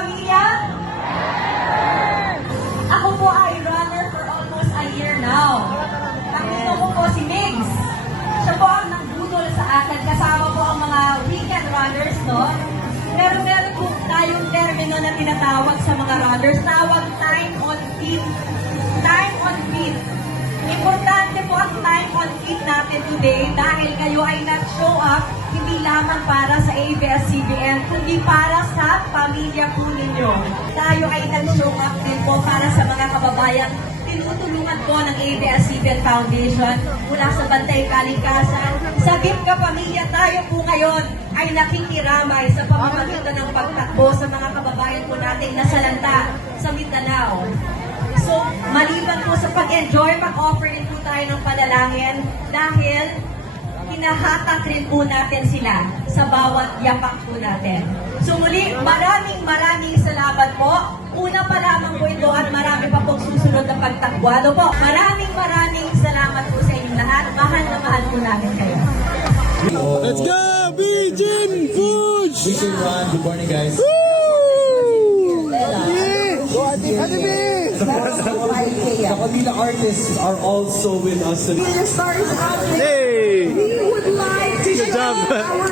pamilya? Ako po ay runner for almost a year now. Nakita ko po si Migs. Siya po ang nagbudol sa akin. Kasama po ang mga weekend runners, no? Pero meron po tayong termino na tinatawag sa mga runners. Tawag time on feet. Time on feet. Importante po ang time on feet natin today dahil kayo ay nag-show up hindi lamang para sa ABS-CBN, kundi para sa pamilya po ninyo. Tayo ay nag-show up din po para sa mga kababayan tinutulungan po ng ABS-CBN Foundation mula sa Bantay Kalikasan. Sa Bimka Pamilya, tayo po ngayon ay nakikiramay sa pamamagitan ng pagtakbo sa mga kababayan po nating nasalanta sa Mindanao. So, maliban po sa pag-enjoy, mag-offer din po tayo ng panalangin dahil hinahatak rin po natin sila sa bawat yapak po natin. So muli, maraming salamat po. Una pa lamang po ito at marami pa pong susunod na pagtakbuhado po. Maraming salamat po sa inyong lahat. Mahal na mahal po namin kayo. Let's go! Bijin Foods! Bijin Run, good morning guys. Woo! Go Ate B! The Kabila artists are also with us today. The stars out there. Hey! We would like to Good job. show our